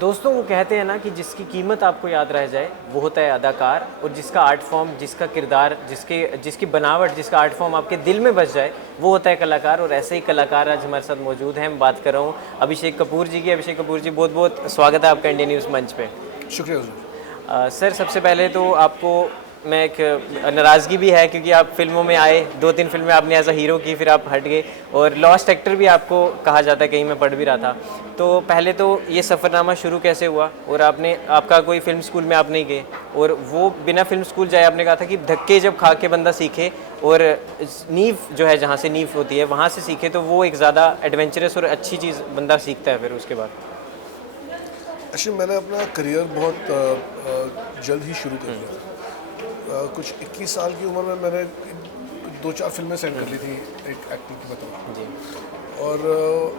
दोस्तों वो कहते हैं ना कि जिसकी कीमत आपको याद रह जाए वो होता है अदाकार, और जिसका आर्ट फॉर्म, जिसका किरदार, जिसकी बनावट, जिसका आर्ट फॉर्म आपके दिल में बस जाए वो होता है कलाकार। और ऐसे ही कलाकार आज हमारे साथ मौजूद हैं। मैं बात कर रहा हूँ अभिषेक कपूर जी की। अभिषेक कपूर जी, बहुत बहुत स्वागत है आपका इंडिया न्यूज़ मंच पे। शुक्रिया हुजूर। सर, सबसे पहले तो आपको मैं एक नाराज़गी भी है क्योंकि आप फिल्मों में आए, 2-3 फिल्में आपने एज अ हीरो की, फिर आप हट गए और लॉस्ट एक्टर भी आपको कहा जाता है, कहीं मैं पढ़ भी रहा था। तो पहले तो ये सफ़रनामा शुरू कैसे हुआ, और आपका कोई फिल्म स्कूल में आप नहीं गए, और वो बिना फिल्म स्कूल जाए आपने कहा था कि धक्के जब खा के बंदा सीखे और नींव जो है, जहाँ से नींव होती है वहाँ से सीखे, तो वो एक ज़्यादा एडवेंचरस और अच्छी चीज़ बंदा सीखता है फिर उसके बाद। एक्चुअली मैंने अपना करियर बहुत जल्द ही शुरू कर दिया था। कुछ 21 साल की उम्र में मैंने 2-4 फिल्में सेंड कर ली थी एक एक्टिंग की बतौर। जी। और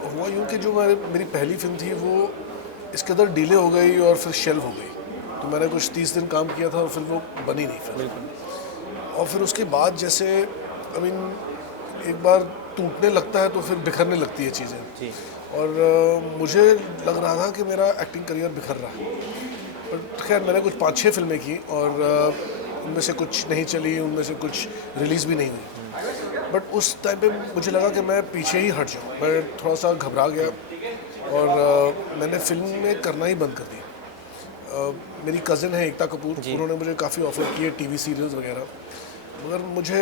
हुआ यूँ कि जो मेरी पहली फिल्म थी वो इसके अंदर डिले हो गई और फिर शेल्व हो गई। तो मैंने कुछ 30 दिन काम किया था और फिर वो बनी नहीं फिर। बिल्कुल। और फिर उसके बाद जैसे एक बार टूटने लगता है तो फिर बिखरने लगती है चीज़ें। जी। और मुझे लग रहा था कि मेरा एक्टिंग करियर बिखर रहा है। पर खैर मैंने कुछ 5-6 फिल्में की और उनमें से कुछ नहीं चली, उनमें से कुछ रिलीज़ भी नहीं हुई। बट उस टाइम पे मुझे लगा कि मैं पीछे ही हट जाऊँ। मैं थोड़ा सा घबरा गया और मैंने फिल्म में करना ही बंद कर दिया। मेरी कज़िन है एकता कपूर, उन्होंने मुझे काफ़ी ऑफ़र किए टीवी सीरियल्स वगैरह, मगर मुझे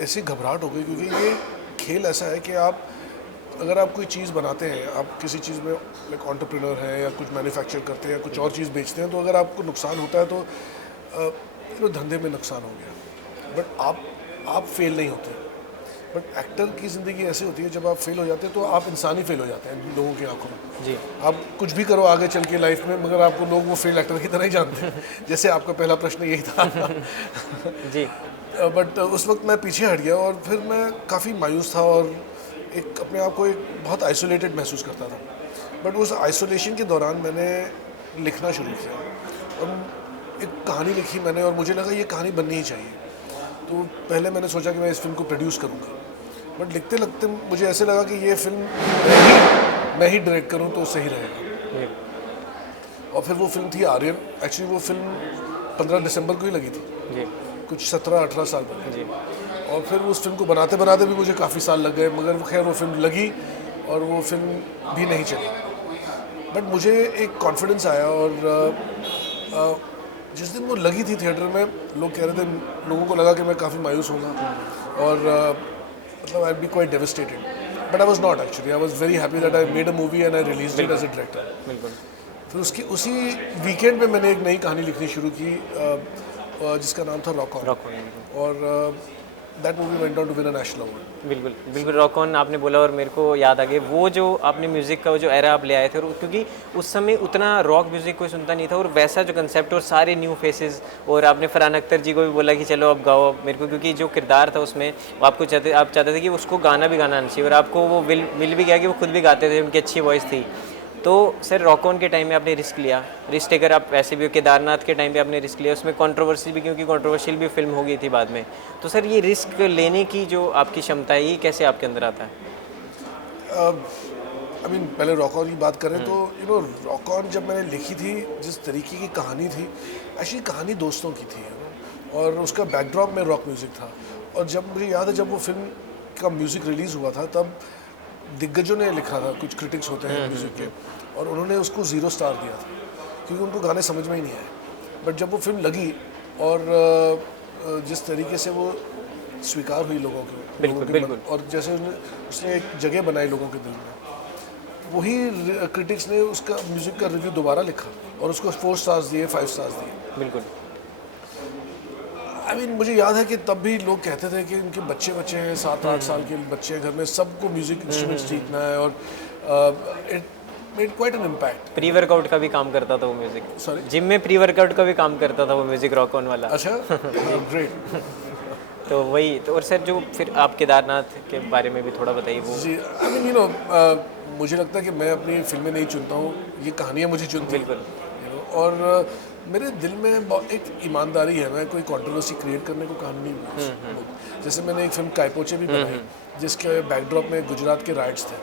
ऐसी घबराहट हो गई क्योंकि ये खेल ऐसा है कि अगर आप कोई चीज़ बनाते हैं, आप किसी चीज़ में एक एंटरप्रेन्योर हैं या कुछ मैन्युफैक्चर करते हैं या कुछ और चीज़ बेचते हैं, तो अगर आपको नुकसान होता है तो धंधे में नुकसान हो गया। बट आप फेल नहीं होते। बट एक्टर की ज़िंदगी ऐसी होती है, जब आप फेल हो जाते हैं तो आप इंसान ही फेल हो जाते हैं लोगों की आंखों में। जी। आप कुछ भी करो आगे चल के लाइफ में, मगर आपको लोग वो फेल एक्टर की तरह ही जानते हैं। जैसे आपका पहला प्रश्न यही था। जी। बट उस वक्त मैं पीछे हट गया और फिर मैं काफ़ी मायूस था और एक अपने आप को एक बहुत आइसोलेटेड महसूस करता था। बट उस आइसोलेशन के दौरान मैंने लिखना शुरू किया और एक कहानी लिखी मैंने, और मुझे लगा ये कहानी बननी ही चाहिए। तो पहले मैंने सोचा कि मैं इस फिल्म को प्रोड्यूस करूँगा, बट लिखते लिखते मुझे ऐसे लगा कि ये फिल्म मैं ही डायरेक्ट करूँ तो सही रहेगा। और फिर वो फिल्म थी आर्यन। एक्चुअली वो फिल्म 15 दिसंबर को ही लगी थी। जी। कुछ 17-18 साल पहले। जी। और फिर उस फिल्म को बनाते बनाते भी मुझे काफ़ी साल लग गए, मगर खैर वो फिल्म लगी और वो फिल्म भी नहीं चली। बट मुझे एक कॉन्फिडेंस आया और जिस दिन वो लगी थी थिएटर में, लोग कह रहे थे, लोगों को लगा कि मैं काफ़ी मायूस होऊंगा और मतलब I be quite devastated. But I was not actually, I was very happy that I made a movie and I released it as a director. बिल्कुल। फिर उसी वीकेंड में मैंने एक नई कहानी लिखनी शुरू की जिसका नाम था रॉक ऑन। Rock on. और that movie went on to win a national award. बिल्कुल बिल्कुल, रॉक ऑन आपने बोला और मेरे को याद आ गया वो जो आपने म्यूज़िक का वो जो एरा आप ले आए थे, और क्योंकि उस समय उतना रॉक म्यूज़िक कोई सुनता नहीं था, और वैसा जो कंसेप्ट और सारे न्यू फेसेस, और आपने फरहान अख्तर जी को भी बोला कि चलो अब गाओ मेरे को, क्योंकि जो किरदार था उसमें वो आप चाहते थे कि उसको गाना भी गाना आना चाहिए, और आपको वो मिल भी गया कि वो खुद भी गाते थे, उनकी अच्छी वॉइस थी। तो सर, रॉक ऑन के टाइम में आपने रिस्क लिया, रिस्क टेकर आप वैसे भी हो। केदारनाथ के टाइम पे आपने रिस्क लिया, उसमें कंट्रोवर्सी भी, क्योंकि कंट्रोवर्शियल भी फिल्म हो गई थी बाद में। तो सर, ये रिस्क लेने की जो आपकी क्षमता है, ये कैसे आपके अंदर आता है? पहले रॉक ऑन की बात करें तो रॉक ऑन जब मैंने लिखी थी, जिस तरीके की कहानी थी, एक्चुअली कहानी दोस्तों की थी, और उसका बैकड्रॉप में रॉक म्यूज़िक था। और जब मुझे याद है, जब वो फिल्म का म्यूज़िक रिलीज़ हुआ था, तब दिग्गजों ने लिखा था, कुछ क्रिटिक्स होते हैं म्यूज़िक के, और उन्होंने उसको 0 स्टार दिया था क्योंकि उनको गाने समझ में ही नहीं आए। बट जब वो फिल्म लगी और जिस तरीके से वो स्वीकार हुई लोगों के और जैसे उसने एक जगह बनाई लोगों के दिल में, वही क्रिटिक्स ने उसका म्यूज़िक का रिव्यू दोबारा लिखा और उसको 4 स्टार्स दिए, 5 स्टार्स दिए। बिल्कुल। मुझे याद है कि तब भी लोग कहते थे कि उनके बच्चे हैं, 7-8 साल के बच्चे हैं घर में, सबको म्यूज़िक इंस्ट्रूमेंट्स सीखना है, और it made quite an impact. Pre workout का भी काम करता था वो म्यूज़िक। सॉरी? जिम में प्री वर्कआउट का भी काम करता था वो म्यूज़िक, रॉक ऑन वाला। अच्छा। ग्रेट। तो वही तो। और सर, जो फिर आप केदारनाथ के बारे में भी थोड़ा बताइए वो। जी, मुझे लगता है कि मैं अपनी फिल्में नहीं चुनता हूँ, ये कहानियाँ मुझे चुनती हैं। बिल्कुल। और मेरे दिल में एक ईमानदारी है, मैं कोई कंट्रोवर्सी क्रिएट करने को कहानी नहीं बोलता। जैसे मैंने एक फिल्म कायपोचे भी बनाई, जिसके बैकड्रॉप में गुजरात के राइट्स थे,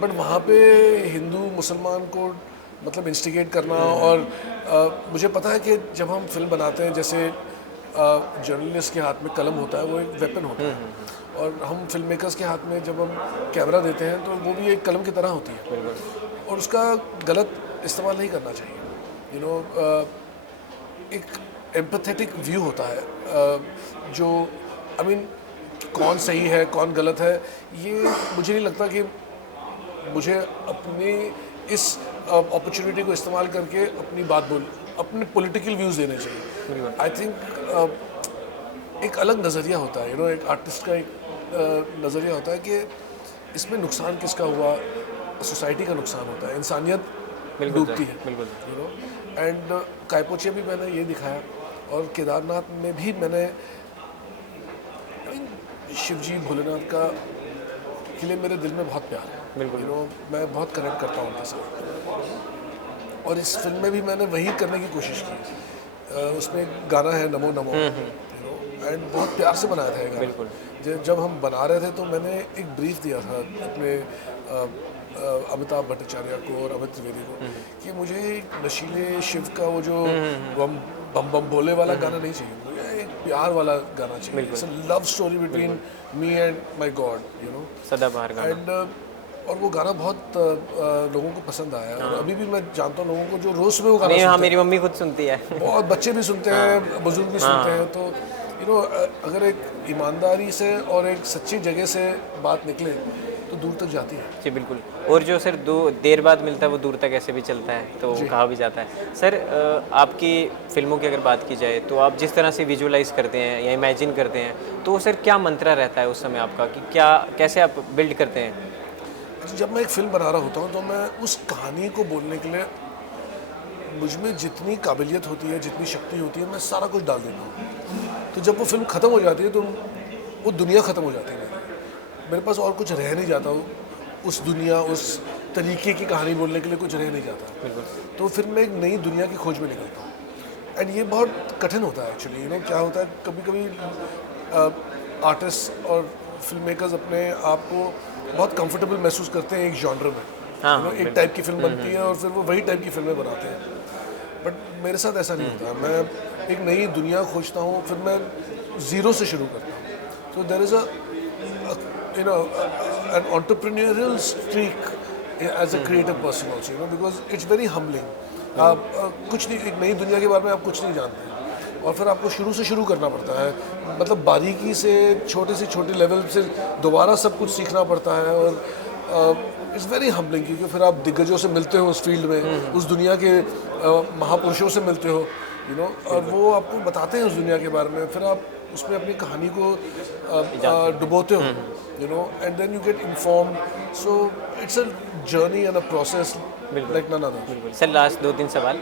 बट वहाँ पे हिंदू मुसलमान को मतलब इंस्टिगेट करना। और मुझे पता है कि जब हम फिल्म बनाते हैं, जैसे जर्नलिस्ट के हाथ में कलम होता है, वो एक वेपन होता है, और हम फिल्म मेकर्स के हाथ में जब हम कैमरा देते हैं तो वो भी एक कलम की तरह होती है, और उसका गलत इस्तेमाल नहीं करना चाहिए। एक एम्पैथेटिक व्यू होता है, जो कौन सही है कौन गलत है, ये मुझे नहीं लगता कि मुझे अपनी इस अपॉर्चुनिटी को इस्तेमाल करके अपनी बात अपने पॉलिटिकल व्यूज़ देने चाहिए। आई थिंक एक अलग नज़रिया होता है, एक आर्टिस्ट का एक नज़रिया होता है कि इसमें नुकसान किसका हुआ, सोसाइटी का नुकसान होता है, इंसानियत डूबती है। एंड कायपोचे भी मैंने ये दिखाया, और केदारनाथ में भी मैंने शिवजी भोलेनाथ का के लिए मेरे दिल में बहुत प्यार है। मैं बहुत कनेक्ट करता हूँ उनके साथ, और इस फिल्म में भी मैंने वही करने की कोशिश की। उसमें एक गाना है नमो नमो, एंड बहुत प्यार से बनाया था ये गाना। जब हम बना रहे थे तो मैंने एक ब्रीफ दिया था अपने अमिताभ भट्टाचार्य को और अमित त्रिवेदी को कि मुझे नशीले शिव का वो जो बम बम बम भोले वाला गाना नहीं चाहिए, मुझे एक प्यार वाला गाना चाहिए। It's a love story between me and my God, सदाबहार गाना। एंड और वो गाना बहुत लोगों को पसंद आया, और अभी भी मैं जानता हूँ लोगों को जो रोज सुबह वो गाना सुनते हैं। मेरी मम्मी खुद सुनती है, बहुत बच्चे भी सुनते हैं, बुजुर्ग भी सुनते हैं। तो अगर एक ईमानदारी से और एक सच्ची जगह से बात निकले तो दूर तक जाती है। जी बिल्कुल। और जो सर देर बाद मिलता है वो दूर तक ऐसे भी चलता है, तो कहा भी जाता है। सर आपकी फिल्मों की अगर बात की जाए तो आप जिस तरह से विजुअलाइज करते हैं या इमेजिन करते हैं, तो सर क्या मंत्रा रहता है उस समय आपका, कि क्या कैसे आप बिल्ड करते हैं? जब मैं एक फिल्म बना रहा होता हूँ तो मैं उस कहानी को बोलने के लिए मुझ में जितनी काबिलियत होती है, जितनी शक्ति होती है, मैं सारा कुछ डाल देता हूँ। तो जब वो फिल्म ख़त्म हो जाती है तो वो दुनिया ख़त्म हो जाती है, मेरे पास और कुछ रह नहीं जाता। उस दुनिया, उस तरीके की कहानी बोलने के लिए कुछ रह नहीं जाता। तो फिर मैं एक नई दुनिया की खोज में निकलता हूँ, एंड ये बहुत कठिन होता है एक्चुअली। क्या होता है, कभी कभी आर्टिस्ट और फिल्म मेकर्स अपने आप को बहुत कंफर्टेबल महसूस करते हैं एक जॉनर में। एक टाइप की फिल्म बनती है और फिर वो वही टाइप की फिल्में बनाते हैं, बट मेरे साथ ऐसा नहीं होता। मैं एक नई दुनिया खोजता हूँ, फिर मैं ज़ीरो से शुरू करता हूँ। तो there is an entrepreneurial streak as a creative person also, because it's very humbling. आप कुछ नहीं, एक नई दुनिया के बारे में आप कुछ नहीं जानते हैं, और फिर आपको शुरू से शुरू करना पड़ता है, मतलब बारीकी से छोटे से छोटे लेवल से दोबारा सब कुछ सीखना पड़ता है। और इट्स वेरी हम्बलिंग, क्योंकि फिर आप दिग्गजों से मिलते हो उस फील्ड में, उस दुनिया के महापुरुषों से मिलते हो, और वो आपको बताते हैं उस दुनिया के बारे में, फिर आप उसमें अपनी कहानी को डुबोते हो, and then you get informed. So it's a journey and a process like none other. बिल्कुल सर, लास्ट 2-3 सवाल।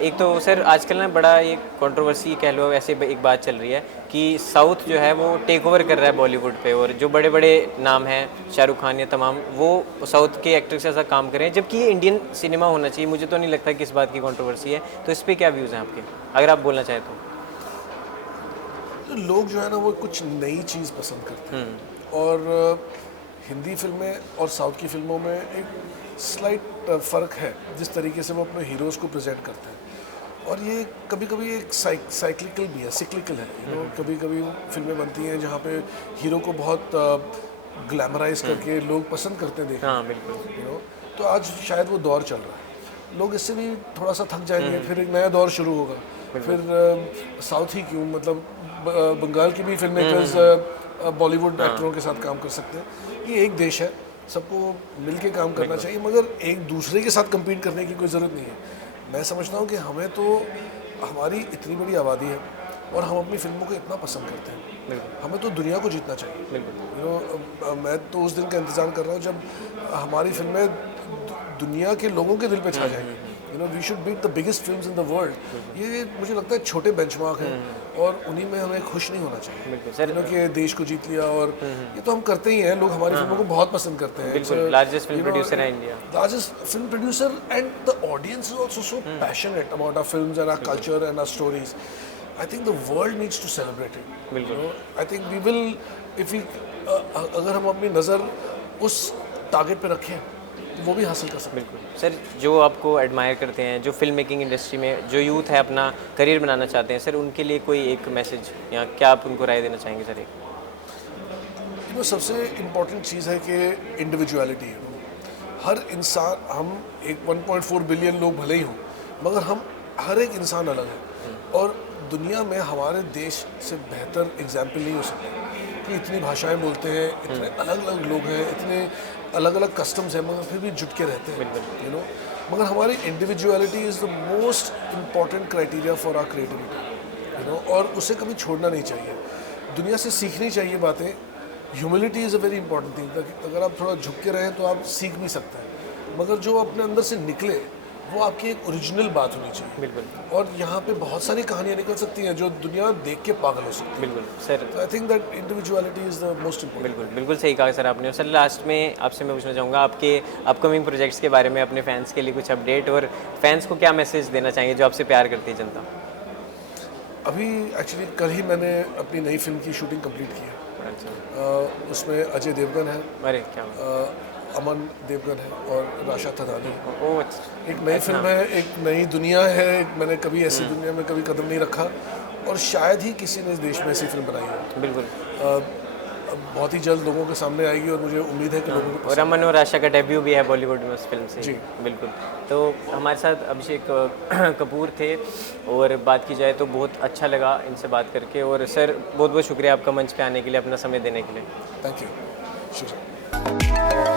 एक तो सर आजकल ना बड़ा ये कंट्रोवर्सी कह लो, ऐसे एक बात चल रही है कि साउथ जो है वो टेक ओवर कर रहा है बॉलीवुड पे, और जो बड़े बड़े नाम हैं, शाहरुख खान या तमाम, वो साउथ के एक्टर्स ऐसा काम कर रहे हैं, जबकि ये इंडियन सिनेमा होना चाहिए। मुझे तो नहीं लगता कि इस बात की कंट्रोवर्सी है, तो इस पर क्या व्यूज़ हैं आपके, अगर आप बोलना चाहें तो? लोग जो है ना वो कुछ नई चीज़ पसंद करते हैं, और हिंदी फिल्में और साउथ की फिल्मों में एक स्लाइट फ़र्क है जिस तरीके से वो अपने हीरोज़ को प्रेजेंट करते हैं, और ये कभी कभी एक साइक्लिकल भी है, सिक्लिकल है। कभी कभी फिल्में बनती हैं जहाँ पे हीरो को बहुत ग्लैमराइज करके लोग पसंद करते हैं देखना। हाँ बिल्कुल। तो आज शायद वो दौर चल रहा है, लोग इससे भी थोड़ा सा थक जाएंगे, फिर एक नया दौर शुरू होगा। फिर साउथ ही क्यों, मतलब बंगाल की भी फिल्म मेकर्स बॉलीवुड एक्टरों के साथ काम कर सकते हैं। ये एक देश है, सबको मिलके काम करना चाहिए, मगर एक दूसरे के साथ कम्पीट करने की कोई ज़रूरत नहीं है। मैं समझता हूँ कि हमें तो, हमारी इतनी बड़ी आबादी है और हम अपनी फिल्मों को इतना पसंद करते हैं, हमें तो दुनिया को जीतना चाहिए। मैं तो उस दिन का इंतज़ार कर रहा हूँ जब हमारी फिल्में दुनिया के लोगों के दिल पे छा जाएंगी। We should beat the biggest films in the world. ये मुझे लगता है छोटे बेंचमार्क हैं, और उन्हीं में हमें खुश नहीं होना चाहिए कि देश को जीत लिया। और ये तो हम करते ही हैं, लोग हमारी फिल्मों को बहुत पसंद करते हैं। लार्जेस्ट फिल्म प्रोड्यूसर है India, largest film producer, and the audience is also so passionate about our films and our culture and our stories. I think the world needs to celebrate it. I think we will, if we अगर हम अपनी नज़र उस target पे रखें तो वो भी हासिल कर सकते हैं। बिल्कुल सर, जो आपको एडमायर करते हैं, जो फिल्म मेकिंग इंडस्ट्री में जो यूथ है अपना करियर बनाना चाहते हैं सर, उनके लिए कोई एक मैसेज या क्या आप उनको राय देना चाहेंगे सर? एक वो सबसे इम्पोर्टेंट चीज़ है कि इंडिविजुअलिटी है। हर इंसान, हम 1.4 बिलियन लोग भले ही हों, मगर हम हर एक इंसान अलग है और दुनिया में हमारे देश से बेहतर एग्जाम्पल नहीं हो सकता कि इतनी भाषाएं बोलते हैं, इतने अलग अलग लोग हैं, इतने अलग अलग कस्टम्स हैं, मगर फिर भी जुट के रहते हैं, यू नो। मगर हमारी individuality is the most important criteria for our creativity, you know, और उसे कभी छोड़ना नहीं चाहिए। दुनिया से सीखनी चाहिए बातें। Humility is a very important thing. अगर आप थोड़ा झुक के रहें तो आप सीख भी सकते हैं, मगर जो अपने अंदर से निकले वो आपकी एक ओरिजिनल बात होनी चाहिए। बिल्कुल। और यहाँ पे बहुत सारी कहानियाँ निकल सकती हैं जो दुनिया देख के पागल हो सकती है। बिल्कुल sir, I think that individuality is the most important. बिल्कुल बिल्कुल सही कहा सर आपने। सर लास्ट में आपसे मैं पूछना चाहूँगा आपके अपकमिंग प्रोजेक्ट्स के बारे में, अपने फैंस के लिए कुछ अपडेट, और फैंस को क्या मैसेज देना चाहेंगे जो आपसे प्यार करती है जनता? अभी एक्चुअली कल ही मैंने अपनी नई फिल्म की शूटिंग कंप्लीट की है। अच्छा, उसमें अजय देवगन है, अरे क्या अमन देवगन है और राशा थदानी। ओ अच्छा, एक नई फिल्म है, एक नई दुनिया है। मैंने कभी ऐसी दुनिया में कभी कदम नहीं रखा और शायद ही किसी ने इस देश में ऐसी फिल्म बनाई हो। बिल्कुल। बहुत ही जल्द लोगों के सामने आएगी और मुझे उम्मीद है कि लोगों को और अमन और आशा का डेब्यू भी है बॉलीवुड में उस फिल्म से। जी। बिल्कुल। तो हमारे साथ अभिषेक कपूर थे, और बात की जाए तो बहुत अच्छा लगा इनसे बात करके। और सर बहुत बहुत शुक्रिया आपका मंच पे आने के लिए, अपना समय देने के लिए। Thank you. शुक्रिया।